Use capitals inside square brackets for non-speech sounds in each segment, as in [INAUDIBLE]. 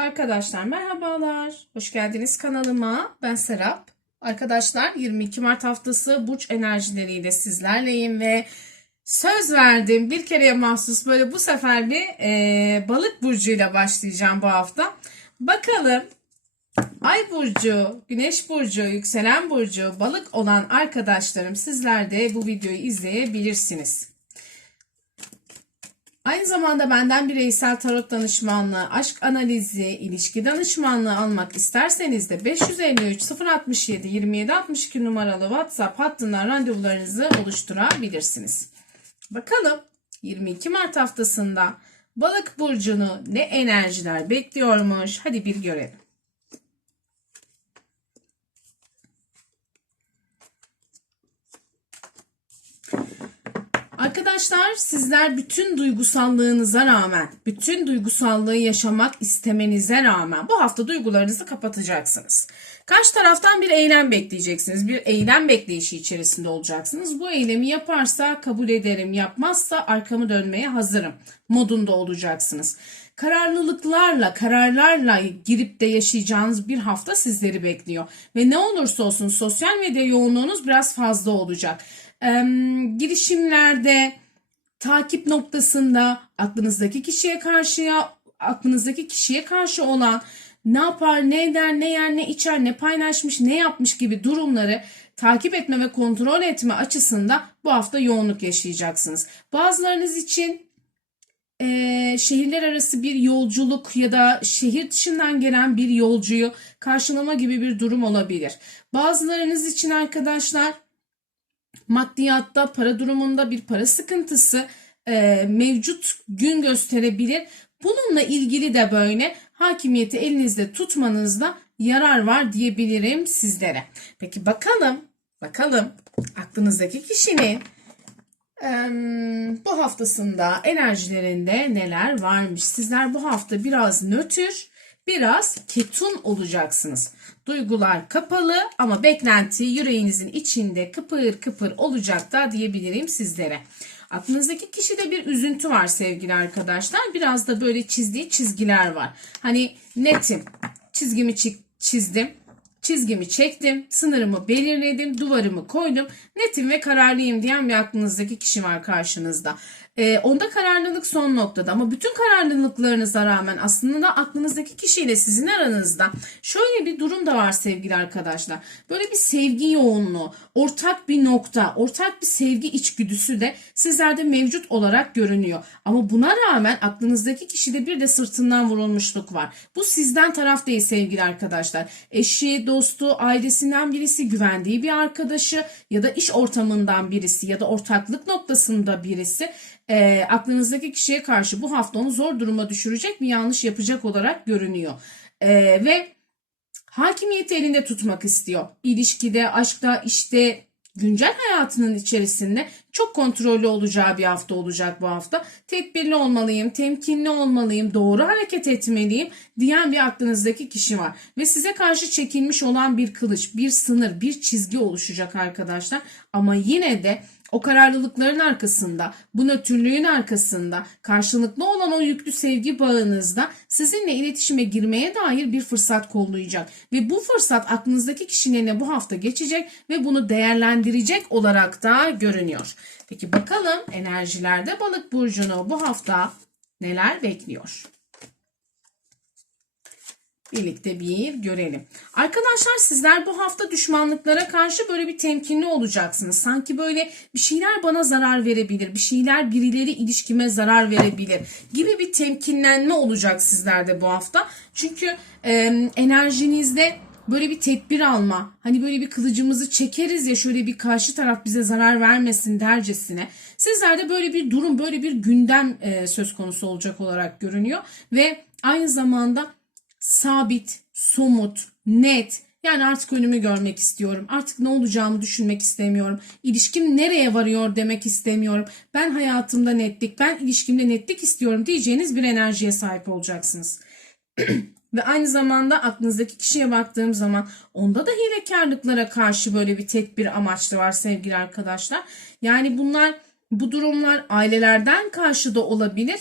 Arkadaşlar merhabalar. Hoş geldiniz kanalıma. Ben Serap. Arkadaşlar 22 Mart haftası burç enerjileriyle sizlerleyim ve söz verdim bir kereye mahsus böyle bu sefer bir e, balık burcuyla başlayacağım bu hafta. Bakalım Ay burcu, güneş burcu, yükselen burcu, balık olan arkadaşlarım sizler de bu videoyu izleyebilirsiniz. Aynı zamanda benden bireysel tarot danışmanlığı, aşk analizi, ilişki danışmanlığı almak isterseniz de 553 067 27 62 numaralı WhatsApp hattından randevularınızı oluşturabilirsiniz. Bakalım 22 Mart haftasında balık burcunu ne enerjiler bekliyormuş? Hadi bir görelim. Arkadaşlar sizler bütün duygusallığınıza rağmen, bütün duygusallığı yaşamak istemenize rağmen bu hafta duygularınızı kapatacaksınız. Karşı taraftan bir eylem bekleyeceksiniz. Bir eylem bekleyişi içerisinde olacaksınız. Bu eylemi yaparsa kabul ederim, yapmazsa arkamı dönmeye hazırım modunda olacaksınız. Kararlılıklarla, kararlarla girip de yaşayacağınız bir hafta sizleri bekliyor. Ve ne olursa olsun sosyal medya yoğunluğunuz biraz fazla olacak e, girişimlerde, takip noktasında aklınızdaki kişiye karşıya, aklınızdaki kişiye karşı olan ne yapar, ne eder, ne yer, ne içer, ne paylaşmış, ne yapmış gibi durumları takip etme ve kontrol etme açısında bu hafta yoğunluk yaşayacaksınız. Bazılarınız için e, şehirler arası bir yolculuk ya da şehir dışından gelen bir yolcuyu karşılama gibi bir durum olabilir. Bazılarınız için arkadaşlar maddiyatta, para durumunda bir para sıkıntısı e, mevcut gün gösterebilir. Bununla ilgili de böyle hakimiyeti elinizde tutmanızda yarar var diyebilirim sizlere. Peki bakalım, bakalım aklınızdaki kişinin e, bu haftasında enerjilerinde neler varmış? Sizler bu hafta biraz nötr, biraz ketun olacaksınız. Duygular kapalı ama beklenti yüreğinizin içinde kıpır kıpır olacak da diyebilirim sizlere. Aklınızdaki kişide bir üzüntü var sevgili arkadaşlar. Biraz da böyle çizdiği çizgiler var. Hani netim. Çizgimi çizdim. Çizgimi çektim, sınırımı belirledim, duvarımı koydum, netim ve kararlıyım diyen bir aklınızdaki kişi var karşınızda. E, onda kararlılık son noktada ama bütün kararlılıklarınıza rağmen aslında aklınızdaki kişiyle sizin aranızda şöyle bir durum da var sevgili arkadaşlar. Böyle bir sevgi yoğunluğu, ortak bir nokta, ortak bir sevgi içgüdüsü de sizlerde mevcut olarak görünüyor. Ama buna rağmen aklınızdaki kişide bir de sırtından vurulmuşluk var. Bu sizden taraf değil sevgili arkadaşlar. Eşi, dostu, ailesinden birisi, güvendiği bir arkadaşı ya da iş ortamından birisi ya da ortaklık noktasında birisi e, aklınızdaki kişiye karşı bu hafta onu zor duruma düşürecek bir yanlış yapacak olarak görünüyor. E, ve hakimiyeti elinde tutmak istiyor. İlişkide, aşkta, işte güncel hayatının içerisinde çok kontrollü olacağı bir hafta olacak bu hafta. Tedbirli olmalıyım, temkinli olmalıyım, doğru hareket etmeliyim diyen bir aklınızdaki kişi var. Ve size karşı çekilmiş olan bir kılıç, bir sınır, bir çizgi oluşacak arkadaşlar. Ama yine de o kararlılıkların arkasında, bu nötrlüğün arkasında, karşılıklı olan o yüklü sevgi bağınızda sizinle iletişime girmeye dair bir fırsat kollayacak. Ve bu fırsat aklınızdaki kişinin bu hafta geçecek ve bunu değerlendirecek olarak da görünüyor. Peki bakalım enerjilerde balık burcunu bu hafta neler bekliyor? Birlikte bir görelim. Arkadaşlar sizler bu hafta düşmanlıklara karşı böyle bir temkinli olacaksınız. Sanki böyle bir şeyler bana zarar verebilir, bir şeyler birileri ilişkime zarar verebilir gibi bir temkinlenme olacak sizlerde bu hafta. Çünkü e, enerjinizde böyle bir tedbir alma, hani böyle bir kılıcımızı çekeriz ya şöyle bir karşı taraf bize zarar vermesin dercesine. Sizlerde böyle bir durum, böyle bir gündem e, söz konusu olacak olarak görünüyor ve aynı zamanda sabit, somut, net. Yani artık önümü görmek istiyorum. Artık ne olacağımı düşünmek istemiyorum. İlişkim nereye varıyor demek istemiyorum. Ben hayatımda netlik, ben ilişkimde netlik istiyorum diyeceğiniz bir enerjiye sahip olacaksınız. [CLEARS THROAT] Ve aynı zamanda aklınızdaki kişiye baktığım zaman onda da hilekarlıklara karşı böyle bir tek bir amaçlı var sevgili arkadaşlar. Yani bunlar bu durumlar ailelerden karşı da olabilir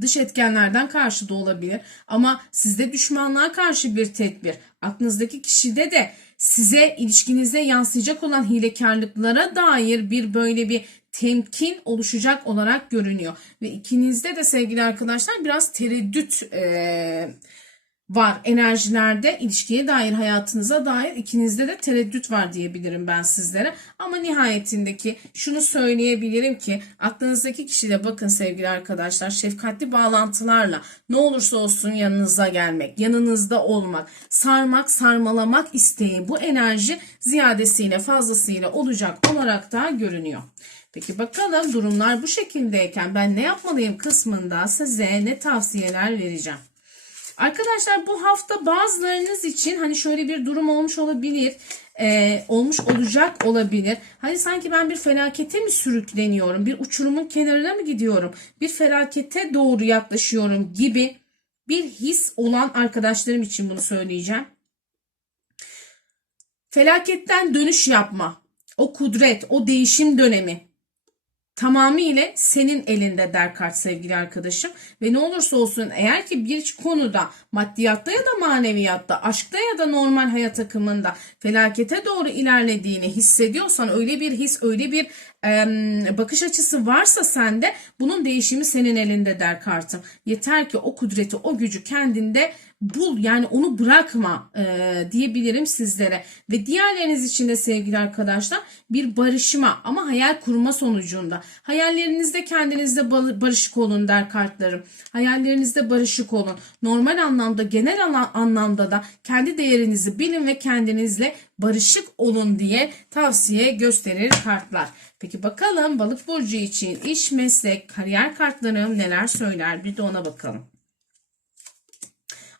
Dış etkenlerden karşı da olabilir. Ama sizde düşmanlığa karşı bir tedbir. Aklınızdaki kişide de size ilişkinize yansıyacak olan hilekarlıklara dair bir böyle bir temkin oluşacak olarak görünüyor. Ve ikinizde de sevgili arkadaşlar biraz tereddüt eee var enerjilerde ilişkiye dair hayatınıza dair ikinizde de tereddüt var diyebilirim ben sizlere. Ama nihayetindeki şunu söyleyebilirim ki aklınızdaki kişiyle bakın sevgili arkadaşlar şefkatli bağlantılarla ne olursa olsun yanınıza gelmek, yanınızda olmak, sarmak, sarmalamak isteği bu enerji ziyadesiyle fazlasıyla olacak olarak da görünüyor. Peki bakalım durumlar bu şekildeyken ben ne yapmalıyım kısmında size ne tavsiyeler vereceğim. Arkadaşlar bu hafta bazılarınız için hani şöyle bir durum olmuş olabilir. e, olmuş olacak olabilir. Hani sanki ben bir felakete mi sürükleniyorum? Bir uçurumun kenarına mı gidiyorum? Bir felakete doğru yaklaşıyorum gibi bir his olan arkadaşlarım için bunu söyleyeceğim. Felaketten dönüş yapma. O kudret, o değişim dönemi tamamıyla senin elinde der kart sevgili arkadaşım. Ve ne olursa olsun eğer ki bir konuda maddiyatta ya da maneviyatta, aşkta ya da normal hayat akımında felakete doğru ilerlediğini hissediyorsan öyle bir his, öyle bir e, bakış açısı varsa sende bunun değişimi senin elinde der kartım. Yeter ki o kudreti, o gücü kendinde bul yani onu bırakma e, diyebilirim sizlere. Ve diğerleriniz için de sevgili arkadaşlar bir barışma ama hayal kurma sonucunda. Hayallerinizde kendinizde barışık olun der kartlarım. Hayallerinizde barışık olun. Normal anlamda genel anlamda da kendi değerinizi bilin ve kendinizle barışık olun diye tavsiye gösterir kartlar. Peki bakalım balık burcu için iş, meslek, kariyer kartlarım neler söyler bir de ona bakalım.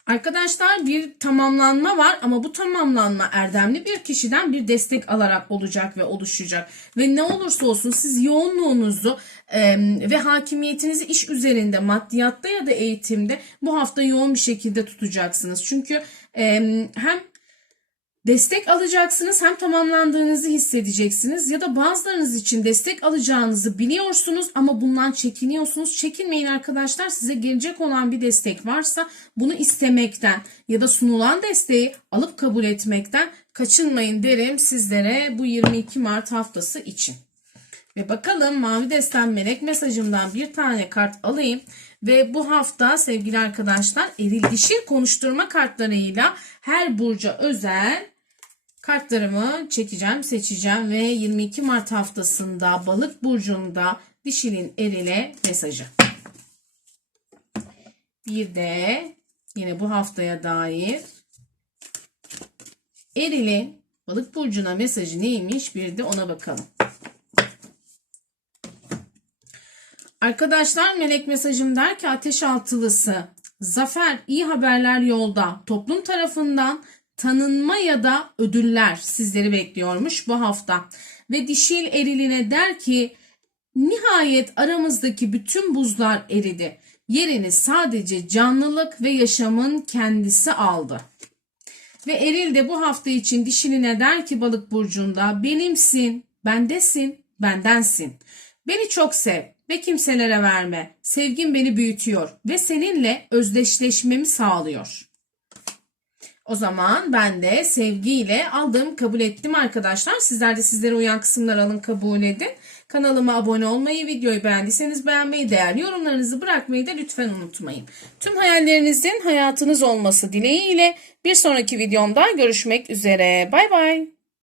Arkadaşlar bir tamamlanma var ama bu tamamlanma erdemli bir kişiden bir destek alarak olacak ve oluşacak. Ve ne olursa olsun siz yoğunluğunuzu e, ve hakimiyetinizi iş üzerinde, maddiyatta ya da eğitimde bu hafta yoğun bir şekilde tutacaksınız. Çünkü e, hem Destek alacaksınız hem tamamlandığınızı hissedeceksiniz ya da bazılarınız için destek alacağınızı biliyorsunuz ama bundan çekiniyorsunuz. Çekinmeyin arkadaşlar size gelecek olan bir destek varsa bunu istemekten ya da sunulan desteği alıp kabul etmekten kaçınmayın derim sizlere bu 22 Mart haftası için. Ve bakalım mavi desten melek mesajımdan bir tane kart alayım. Ve bu hafta sevgili arkadaşlar eril dişil konuşturma kartlarıyla her burca özel Kartlarımı çekeceğim, seçeceğim ve 22 Mart haftasında balık burcunda dişinin erile mesajı. Bir de yine bu haftaya dair erilin balık burcuna mesajı neymiş bir de ona bakalım. Arkadaşlar melek mesajım der ki ateş altılısı zafer iyi haberler yolda toplum tarafından tanınma ya da ödüller sizleri bekliyormuş bu hafta. Ve dişil eriline der ki nihayet aramızdaki bütün buzlar eridi. Yerini sadece canlılık ve yaşamın kendisi aldı. Ve eril de bu hafta için dişiline der ki balık burcunda benimsin, bendesin, bendensin. Beni çok sev ve kimselere verme. Sevgin beni büyütüyor ve seninle özdeşleşmemi sağlıyor. O zaman ben de sevgiyle aldım, kabul ettim arkadaşlar. Sizler de sizlere uyan kısımlar alın, kabul edin. Kanalıma abone olmayı, videoyu beğendiyseniz beğenmeyi, değerli yorumlarınızı bırakmayı da lütfen unutmayın. Tüm hayallerinizin hayatınız olması dileğiyle bir sonraki videomda görüşmek üzere. Bay bay.